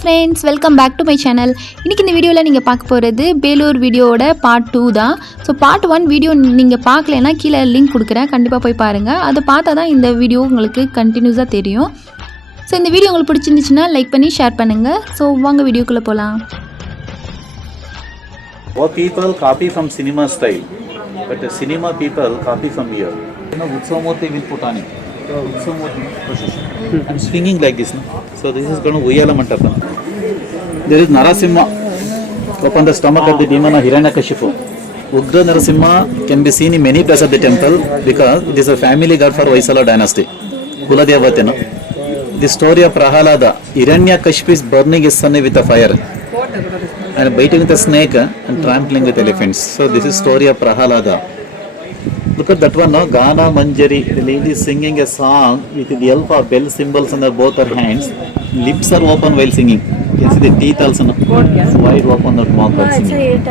Friends, welcome back to my channel. இன்றைக்கி இந்த வீடியோவில் நீங்கள் பார்க்க போகிறது பேலூர் வீடியோவோட பார்ட் 2 தான். ஸோ பார்ட் 1 வீடியோ நீங்கள் பார்க்கலன்னா கீழே லிங்க் கொடுக்குறேன், கண்டிப்பாக போய் பாருங்கள். அதை பார்த்தா தான் இந்த வீடியோ உங்களுக்கு கண்டினியூஸாக தெரியும். ஸோ இந்த வீடியோ உங்களுக்கு பிடிச்சிருந்துச்சுன்னா லைக் பண்ணி ஷேர் பண்ணுங்கள். ஸோ வாங்க வீடியோக்குள்ளே போகலாம். What people copy from cinema style, but the cinema people copy from here. You know, Utsamurti will put on it. Utsamurti procession. And swinging like this. No? So this is going to Uyala Mantapa. There is Narasimha upon the stomach of the demon of Hiranyakashipu. Ugra Narasimha can be seen in many places of the temple because it is a family god for Vaisala dynasty. Kuladevatena. The story of Prahalada. Hiranyakashipu is burning his son with a fire. And biting with a snake and trampling with elephants. So this is story of Prahalada. Look at that one, no? Gana Manjari. The lady is singing a song with the help of bell cymbals under both her hands. Lips are open while singing. You can see the teeth also, no? Wide open, not mouth while singing.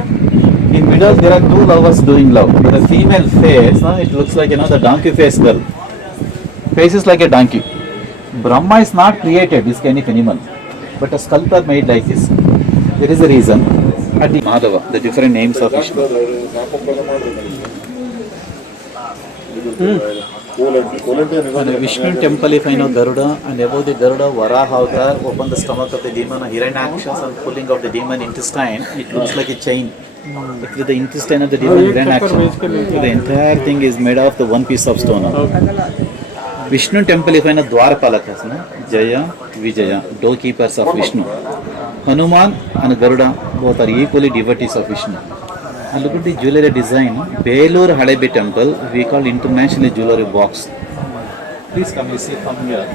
In middle there are two lovers doing love. But the female face, no? It looks like, you know, the donkey face girl. Face is like a donkey. Brahma is not created this kind of animal, but a sculptor made like this. There is a reason. At the Madhava, the different names of Vishnu. And the Vishnu temple, if I know Garuda, and above the Garuda, Varaha avatar, open the stomach of the demon, Hiranyakshas, and pulling of the demon intestine, it looks like a chain. With the intestine of the demon Hiranyakshas, the entire thing is made of the one piece of stone. Vishnu temple, if I know Dwarpalakas, no? Jaya, Vijaya, doorkeepers of Vishnu. Hanuman and Garuda both are equally devotees of Vishnu. And look at the jewelry design. Belur Halebi temple, we call international jewelry box. Please come, you see from here.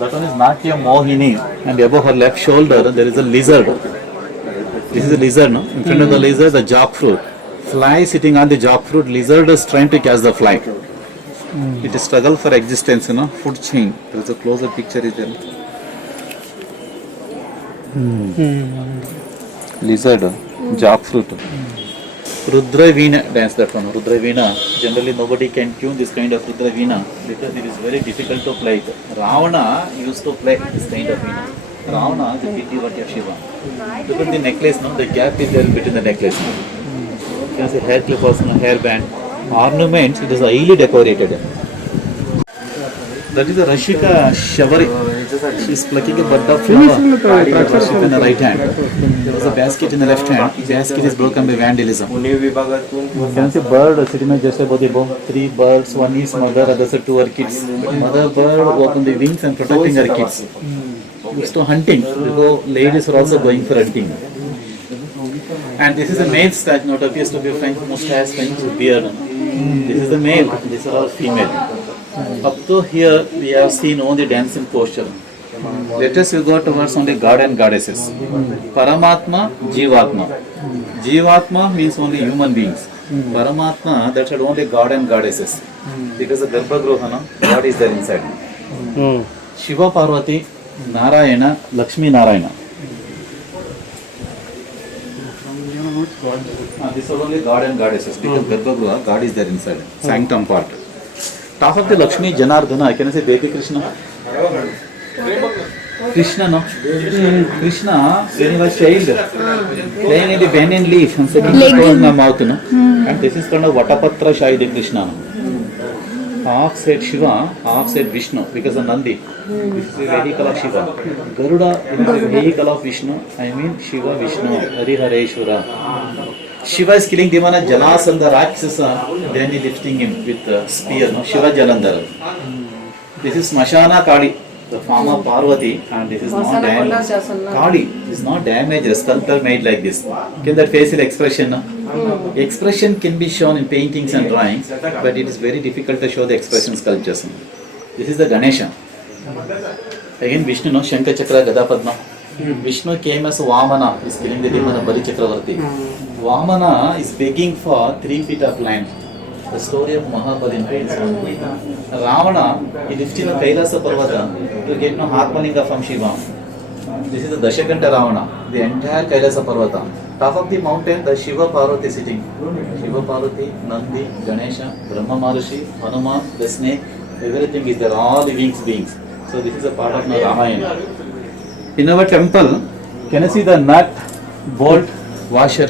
That one is Natya Mohini, and above her left shoulder there is a lizard. This is a lizard, no? In front of the lizard, the jackfruit. Fly sitting on the jackfruit, lizard is trying to catch the fly. It is struggle for existence, you know, food chain. There is a closer picture is there. Lizard, jackfruit. Rudra Veena dance, that one. Rudra Veena. Generally nobody can tune this kind of Rudra Veena because it is very difficult to play it. Ravana used to play this kind of Veena. Ravana is the Piti of Shiva. Look at the necklace, no? The gap is there between the necklace. You can see hair clip also, no? Hair band. Ornaments, it is highly decorated. That is a Rashika Shavari. She is plucking a bud of flower in the right hand. There was a basket in the left hand. The basket is broken by vandalism. You can see bird sitting just above the bow. 3 birds, one is mother, others are 2 are kids. Mother bird opened the wings and protecting her kids. Used to hunting, because ladies are also going for hunting. And this is a male statue, not appears to be a French mustache, French beard. This is the male, these are all female. Up to here we have seen only dancing posture. Let us go towards only God and goddesses. Paramatma, Jivatma. Jivatma means only human beings. Paramatma, that's only God and goddesses. Because the Garbhagruha, no? God is there inside. Shiva Parvati, Narayana, Lakshmi Narayana. These are only God and goddesses. Because Garbhagruha, God is there inside. Sanctum part. Top of the Lakshmi Janardana, I can say baby Krishna. Krishna, no? Krishna, when he was child, playing in the banyan leaf and setting the stone in my mouth, no? And this is called a Vatapatra Shahidi Krishna. Half said Shiva, half said Vishnu, because of Nandi. This is the vehicle of Shiva. Garuda is the vehicle of Vishnu. I mean Shiva, Vishnu, Harihareshwara. Shiva is killing demon Jalasandha Rakshasa, then he lifting him with a spear, no? Shiva Jalandhara. This is Smashana Kali, the form of Parvati, and this is not damaged. Kali is not damaged, a sculptor made like this. Can that facial expression? No? Expression can be shown in paintings and drawings, but it is very difficult to show the expression sculptures. This is the Ganesha. Again Vishnu, no? Shankha Chakra Gadapadma. Vishnu came as Vamana, is killing the demon of Bali Chakravarti. Vamana is begging for 3 feet of land. The story of Mahabali. Ravana, he lifted the Kailasa Parvata to get no Hatmalinga from Shiva. This is the Dashakanta Ravana, the entire Kailasa Parvata. Top of the mountain, the Shiva Parvati sitting. Shiva Parvati, Nandi, Ganesha, Brahma Maharishi, Hanuman, the snake, everything is there, all living beings. So this is a part of Ramayana. In our temple, Can you see the nut, bolt, washer?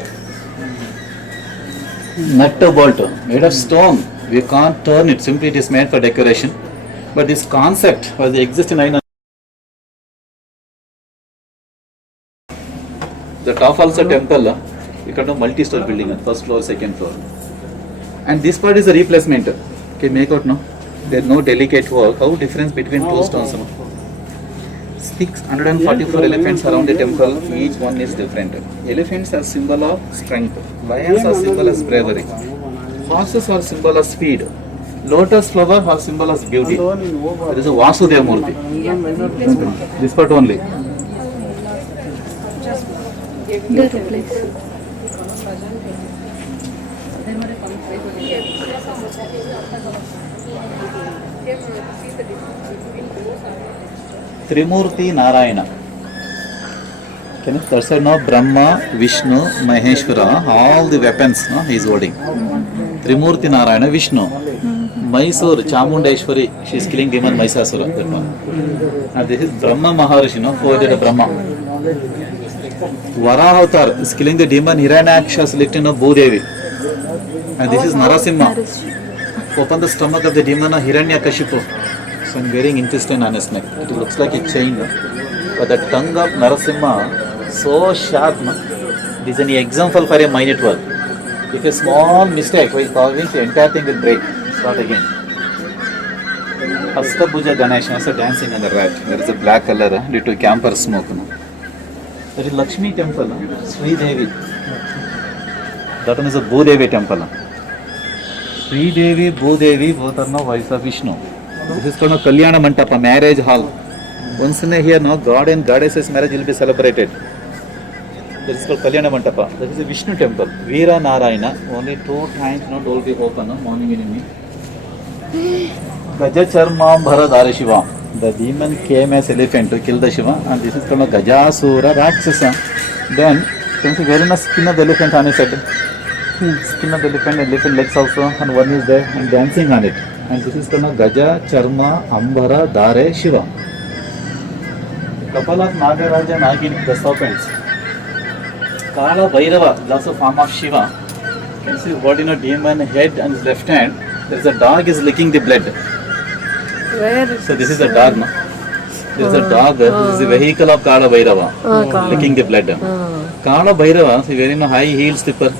Nut bolt made of stone. We can't turn it. Simply it is made for decoration. But this concept was exists in 900. The top also temple. We can do multi-story building, first floor, second floor. And this part is a replacement. Okay, make out now. There is no delicate work. How difference between two stones? 644 elephants around the temple. Each one is different. Elephants are symbol of strength. Lions are symbol of bravery. Horses are symbol of speed. Lotus flower are symbol of beauty. There is a Vasudeva Murti. This part only. The replace. Trimurti Narayana. Can you consider now Brahma, Vishnu, Maheshwara, all the weapons he is holding. Trimurti Narayana, Vishnu. Mysore, Chamundeshwari, she is killing demon Mahishasura. That one. And this is Brahma Maharishi, four-headed Brahma. Varahavatar is killing the demon Hiranyaksha, lifting up Bhudevi. And this is Narasimha. Open the stomach of the demon Hiranyakashipu. So I'm wearing intestine on his neck. It looks like a chain. But the tongue of Narasimha, so sharp. It is an example for a minute work. If a small mistake while carving, the entire thing will break. Start again. Astabhuja Ganesha is dancing on the rat. There is a black color due to camphor smoke. There is Lakshmi temple, Sri Devi. That one is a Bhudevi temple. Sri Devi, Bhudevi, both are now wives of Vishnu. This is called a Kalyana Mantapa, marriage hall. Once in a year, God and goddesses marriage will be celebrated. This is called Kalyana Mantapa. That is a Vishnu temple. Veera Narayana, only 2 times door will be open, morning and evening. Gaja Charmambhara Dhara Shiva. The demon came as elephant to kill the Shiva, and this is called a Gajasura Rakshasa. Then, can you wearing a skin of the elephant on his head? Skin of the elephant and elephant legs also, and one is there and dancing on it. And this is called a Gaja Charma Ambara Dhare Shiva. Couple of Nagaraja Nagini, the serpents. Kala Bhairava, is also form of Shiva. You can see holding a demon head and his left hand. There is a dog is licking the blood. Where? So this is a dog, no? This is a dog. This is the vehicle of Kala Bhairava, licking the blood. Kala Bhairava is wearing a high heel slipper.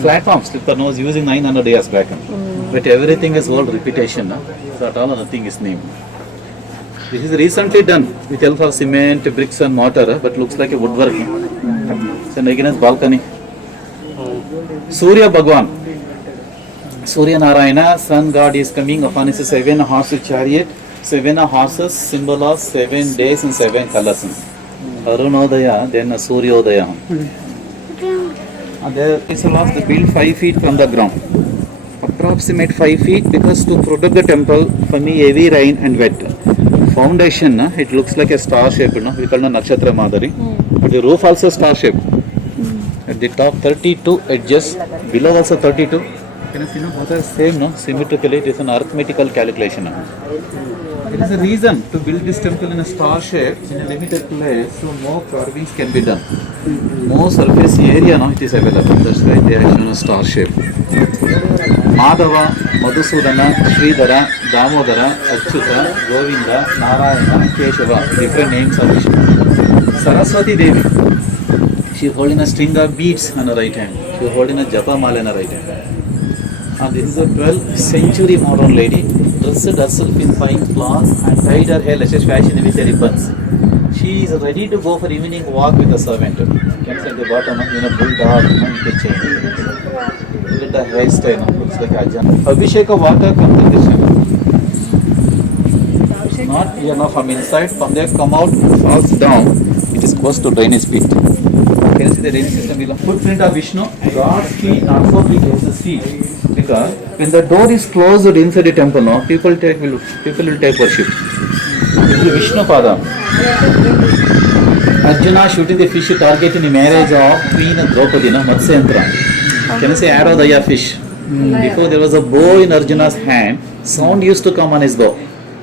Platform slipper was using 900 years back. But everything is old repetition. So at all nothing is new. This is recently done with help of cement, bricks and mortar, but looks like a woodwork. It's an against balcony. Surya Bhagwan. Surya Narayana, sun god is coming upon his 7-horse chariot. 7 horses, symbol of 7 days and 7 colors. Arunodaya, then Suryodaya. And there is a lot to build 5 feet from the ground. Approximate 5 feet because to protect the temple from heavy rain and wet. Foundation, it looks like a star shape, we call it Nakshatra Madhuri. But the roof also star shape. At the top 32 edges, below also 32. Can you see, both are same, symmetrically. It is an arithmetical calculation. There is a reason to build this temple in a star shape in a limited place, so more carvings can be done. More surface area it is available. That's why they are shown a star shape. Madhava, Madhusudana, Sridhara, Damodara, Achyuta, Govinda, Narayana, Keshava, different names of Vishnu. Saraswati Devi, she is holding a string of beads on her right hand. She is holding a japa mala on her right hand. And this is a 12th century modern lady, dressed herself in fine cloth and tied her hair latest fashion with ribbons. She is ready to go for evening walk with a servant. You can see at the bottom, bulldog with a chain. Look at the hairstyle, looks like Ajahn. Abhisheka water comes in this way. Not here from inside, from there come out, falls down, it is close to drainage pit. Can you see the drainage system below? Footprint of Vishnu, God's feet are so big as his feet. Because when the door is closed inside the temple, people will take worship. This is Vishnu Pada. Arjuna shooting the fish target in the marriage of Queen Draupadi, Matsyentra. Can you say Aradaya fish? Before there was a bow in Arjuna's hand, sound used to come on his bow.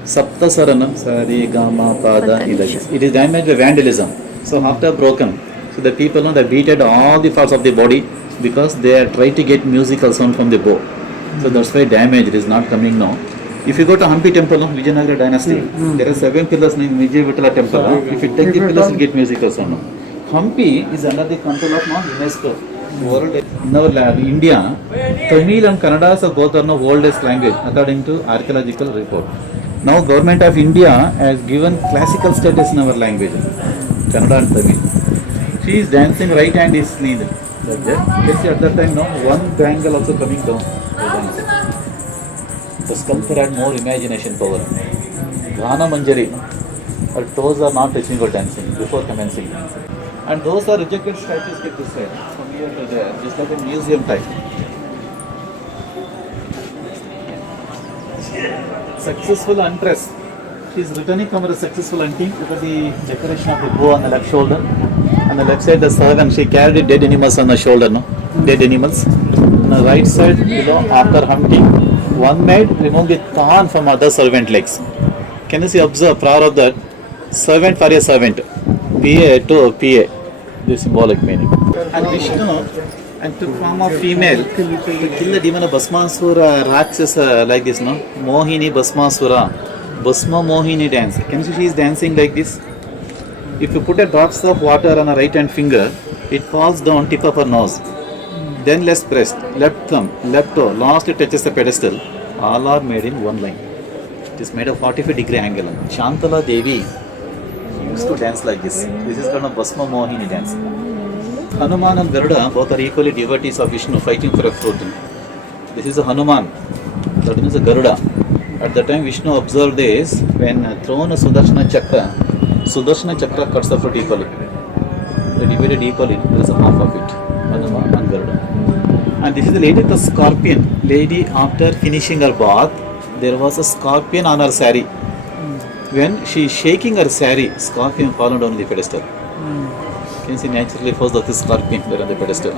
Sapta Saranam, Sari, Gama, Pada, Ilagis. It is damaged by vandalism. So So after broken, so the people know they beated all the parts of the body because they are trying to get musical sound from the bow. So that's why damage is not coming now. If you go to Hampi temple, no, Vijayanagara dynasty, there are 7 pillars in Vijay Vittala temple. No? If you take the pillars, you get musical sound. No? Hampi is under the control of UNESCO. World in our land, India, Tamil and Kannada are both are the oldest language according to archaeological report. Now government of India has given classical status in our language, Kannada and Tamil. She is dancing, right hand is lead. Like that. You see at that time, no, one triangle also coming down. The sculptor had more imagination power. Ghana Manjari, her toes are not touching or dancing before commencing. And those are rejected statues kept this way, from here to there, just like a museum type. Successful huntress. She is returning from her successful hunting. Look at the decoration of the bow on the left shoulder. On the left side, the servant, she carried dead animals on the shoulder, no? Dead animals. On the right side, below, after hunting, one maid removed the thorn from other servant legs. Can you see, observe, proud of that? Servant for a servant. PA to PA, the symbolic meaning. And Vishnu and took form of female to kill the demon of Bhasmasura Rakshasa like this, no? Mohini Bhasmasura. Bhasma Mohini dance. Can you see she is dancing like this? If you put a drops of water on a right hand finger, it falls down tip of her nose. Then left breast, left thumb, left toe, last it touches the pedestal. All are made in one line. It is made of 45-degree angle. Shantala Devi used to dance like this. This is called a Bhasma Mohini dance. Hanuman and Garuda both are equally devotees of Vishnu fighting for a fruit. This is a Hanuman, that means a Garuda. At the time Vishnu observed this, when thrown a Sudarshana Chakra cuts the fruit equally. They divided equally, there is a half of it, Hanuman and Garuda. And this is the lady, the scorpion. Lady, after finishing her bath, there was a scorpion on her saree. When she is shaking her saree, scorpion fallen down the pedestal. You can see naturally first of the scorpion there on the pedestal.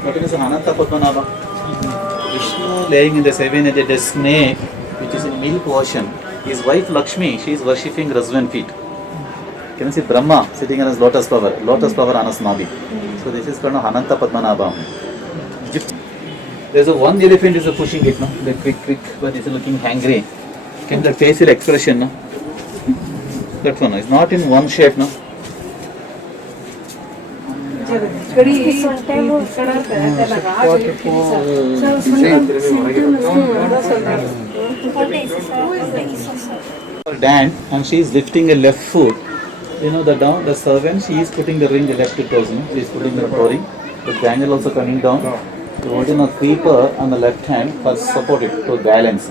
What is Ananta Padmanabha? Vishnu laying in the 7-headed snake, which is in milk ocean. His wife Lakshmi, she is worshipping Razvan feet. Can you see Brahma sitting on his lotus flower on his nabi. So this is called Ananta Padmanabha. There's a one elephant is pushing it, no? The quick, but it's looking hungry. Can the facial expression, no? That one is not in one shape, no? Dan, and she is lifting a left foot. You know the servant, she is putting the ring the left toes, no? She is putting the toe ring. The bangle also coming down. Holding a creeper on the left hand for support it to balance.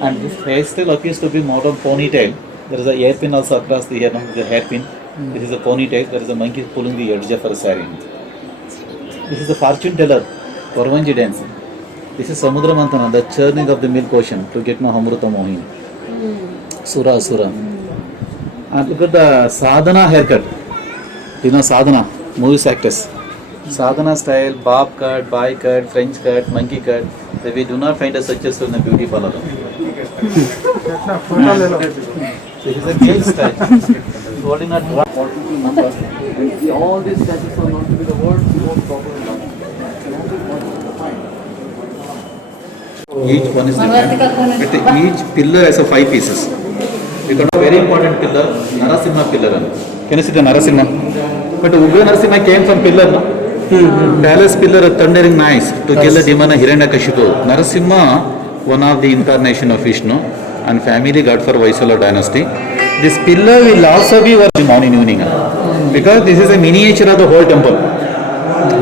And this hairstyle appears to be modern ponytail. There is a hairpin also across the hair, the hairpin. This is a ponytail. There is a monkey pulling the edge of her saree. This is the fortune teller, Korvanji dance. This is Samudra Mantana, the churning of the milk ocean to get Mahamruta Mohini. Sura. And look at the sadhana haircut. You know sadhana, movie actors. Sadhana style, bob cut, bye cut, French cut, monkey cut. So we do not find a successful in the beauty parlor. So it is a male style. Holding a drum. All these statues are known to be the world's most popular drum. Each one is different. But each pillar has a 5 pieces. We got a very important pillar, Narasimha pillar. Can you see the Narasimha? But Ugra Narasimha came from pillar, no? Palace pillar of thundering knives to kill the demon Hiranyakashipu. Narasimha, one of the incarnation of Vishnu and family god for Vaisala dynasty. This pillar will also be worth morning evening because this is a miniature of the whole temple.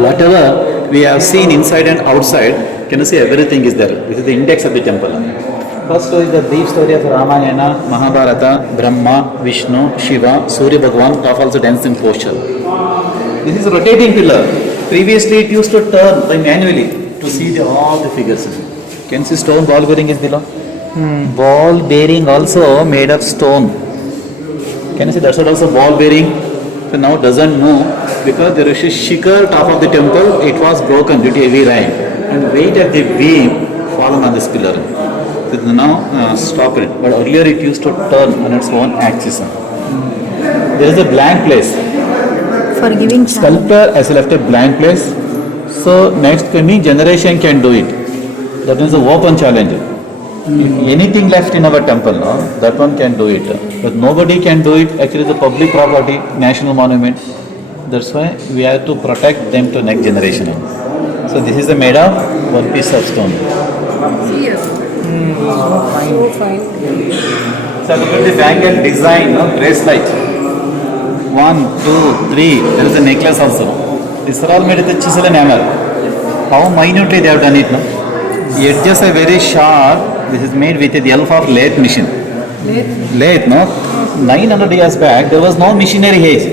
Whatever we have seen inside and outside, can you see everything is there. This is the index of the temple. First story is the brief story of Ramayana, Mahabharata, Brahma, Vishnu, Shiva, Surya Bhagwan of also dancing posture. This is a rotating pillar. Previously it used to turn by manually to see all the figures. Can you see stone ball bearing is below? Ball bearing also made of stone. Can you see that's also ball bearing? So now doesn't move because there is a shikhar top of the temple. It was broken due to heavy rain and weight of the beam fallen on this pillar. it is now stopped. But earlier it used to turn on its own axis. There is a blank place. For giving Sculptor has left a blank place. So next coming generation can do it. That is an open challenge. If anything left in our temple, no, that one can do it. But nobody can do it. Actually, the public property, national monument. That's why we have to protect them to next generation. So this is made of one piece of stone. Here. So fine. So look at the bangle design, no, bracelet. 1, 2, 3. There is a necklace also. These are all made with the chisel and hammer. How minutely they have done it, no? The edges are very sharp. This is made with the help of lathe machine. Lathe, no? 900 years back, there was no machinery age.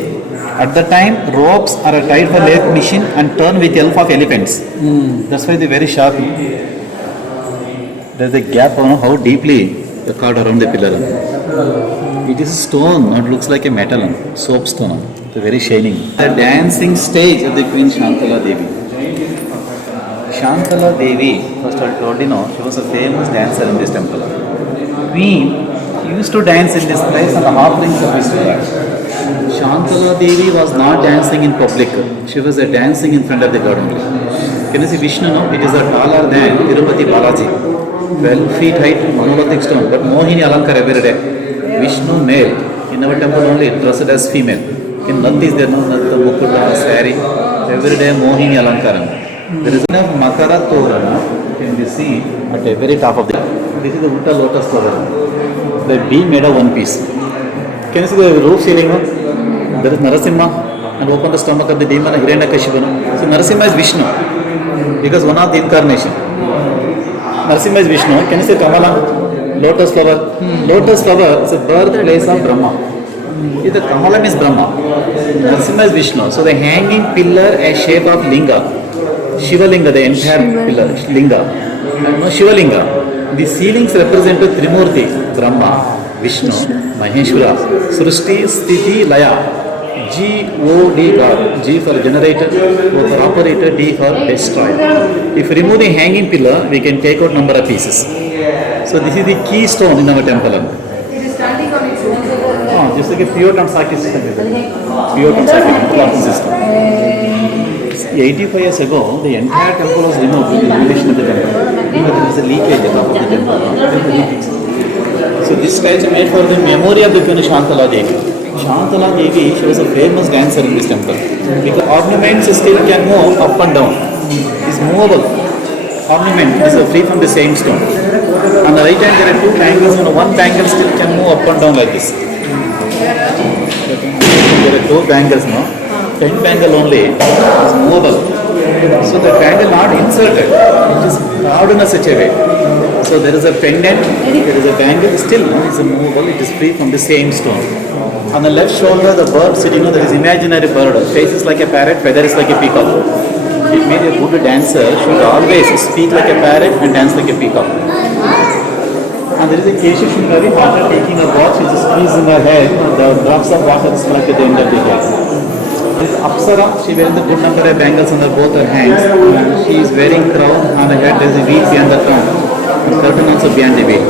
At the time, ropes are tied for lathe machine and turned with the help of elephants. That's why they're very sharp. There's a gap on how deeply they carved around the pillar. It is stone, it looks like a metal, soap stone. It's very shining. The dancing stage of the Queen Shantala Devi. Shantala Devi, first I told you know, she was a famous dancer in this temple. Queen used to dance in this place and the offerings of Vishnu. Shantala Devi was not dancing in public. She was dancing in front of the God only. Can you see Vishnu? No? It is a taller than Tirupati Balaji. 12 feet height, monolithic stone. But Mohini Alankar every day. Vishnu male. In our temple only dressed as female. In Nath is there, no? Nath, Mukuta, Sari. Every day Mohini Alankaram. There is enough Makara Torana. Can you see at the very top of the. This is the Uta Lotus Torana. The beam made of one piece. Can you see the roof ceiling? No? There is Narasimha and open the stomach of the demon Hiranyakashipu. So Narasimha is Vishnu because one of the incarnation. Narasimha is Vishnu. Can you see Kamala? Lotus flower. Lotus flower is a birthplace of Brahma. The Kamala means Brahma. Narasimha is Vishnu. So the hanging pillar a shape of Linga. Shiva Linga, the entire pillar, Linga. And no Shiva Linga. The ceilings represent Trimurti, Brahma, Vishnu, Maheshwara, Srushti, Sthiti, Laya. G-O-D God. G for generator, O for operator, D for destroyer. If we remove the hanging pillar, we can take out number of pieces. So this is the keystone in our temple. It is standing on its own. Just like a pure Tamsaki system. Pure Tamsaki system. 85 years ago, the entire temple was removed with the demolition of the temple. But there was a leakage at the top of the temple. So this statue made for the memory of the Queen Shantala Devi. Shantala Devi, she was a famous dancer in this temple. Because ornaments still can move up and down. It's movable. Ornament is free from the same stone. On the right hand there are two bangles and one bangle still can move up and down like this. There are two bangles now. 10 bangle only is movable. So the bangle not inserted. It is carved in such a way. So there is a pendant, there is a bangle, still it is movable, it is free from the same stone. On the left shoulder, the bird sitting, there is imaginary bird. Face is like a parrot, feather is like a peacock. It made a good dancer should always speak like a parrot and dance like a peacock. And there is a Kesha Shungari, after taking a bath, she is squeezing her hair, the drops of water is like at the end of the hair. This Apsara, she wearing the good number of bangles on both her hands. She is wearing crown on her head, there is a wheel behind the crown. And curtain also behind the wheel.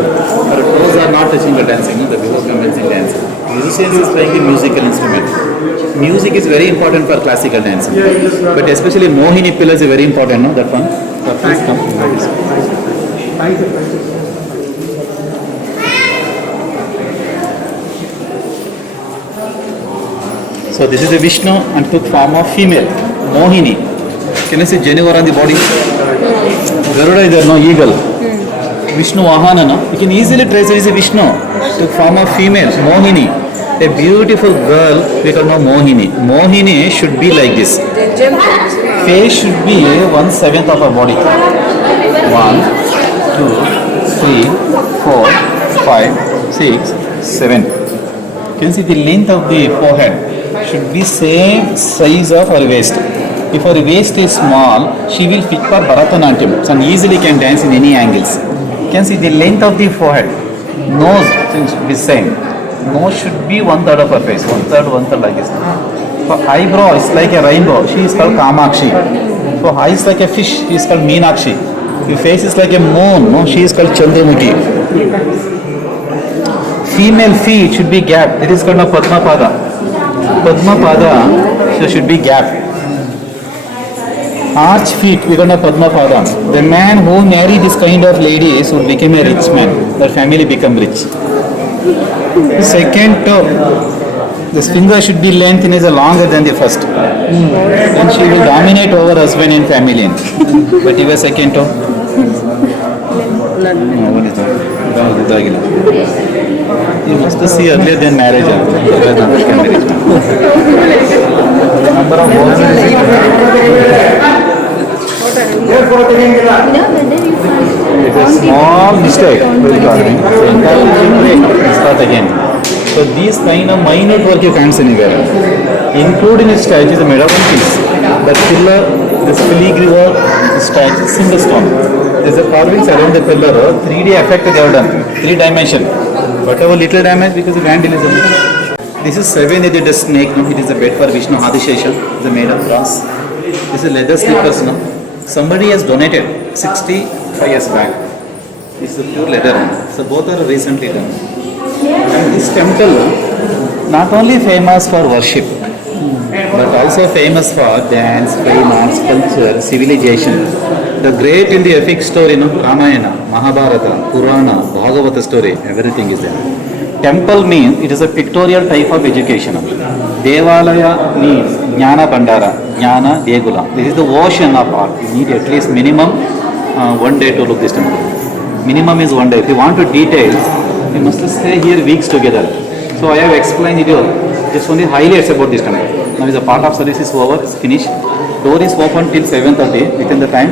Her toes are not touching the dancing, the below commencing dancing. Musicians is playing a musical instrument. Music is very important for classical dancing. But especially Mohini pillars is very important, no? That one. So please come. Thank you. So this is a Vishnu and took form of female, Mohini. Can you see January on the body? Garuda is there, no eagle. Vishnu Vahana, no? You can easily trace it as a Vishnu. Took form of female, Mohini. A beautiful girl, we call her Mohini. Mohini should be like this. Face should be 1/7 of her body. 1, 2, 3, 4, 5, 6, 7. Can you see the length of the forehead? Should be same size of her waist. If her waist is small, she will fit for Bharatanatyam and easily can dance in any angles. Can see the length of the forehead. Nose should be same. Nose should be 1/3 of her face. 1/3 like this. For eyebrow, it's like a rainbow. She is called Kamakshi. For eyes like a fish, she is called Meenakshi. Your face is like a moon. No, she is called Chandramukhi. Female feet should be gap. It is called a Padmapada. Padmapada, so should be gap. Arch feet, we call a Padmapada. The man who marry this kind of ladies would become a rich man. Their family become rich. Second toe. This finger should be length is longer than the first. Then she will dominate over husband and family. But you have second toe. You must see earlier than marriage. Number of small mistake. Start again. So these kind of minute work you can't see anywhere. Including the statue, the made of one piece. The pillar, this filigree work, the statue, single stone. There's a carvings around the pillar, 3D effect they have done, 3 dimension. Whatever little damage because of vandalism. This is 7-headed snake, no? It is a bed for Vishnu Adishesha, it's made of brass. This is leather slippers, no? Somebody has donated 65 years back. This is pure leather. So both are recently done. And this temple not only famous for worship, but also famous for dance, fine arts, culture, civilization. The great in the epic story, no? Ramayana, Mahabharata, Purana, Bhagavata story, everything is there. Temple means it is a pictorial type of education. Devalaya means Jnana Bandara, Jnana Degula. This is the ocean of art. You need at least minimum 1 day to look this temple. Minimum is 1 day. If you want to details, you must stay here weeks together. So I have explained it all. Just only highlights about this temple. Now is a part of service is over, it's finished. Door is open till 7:30 within the time.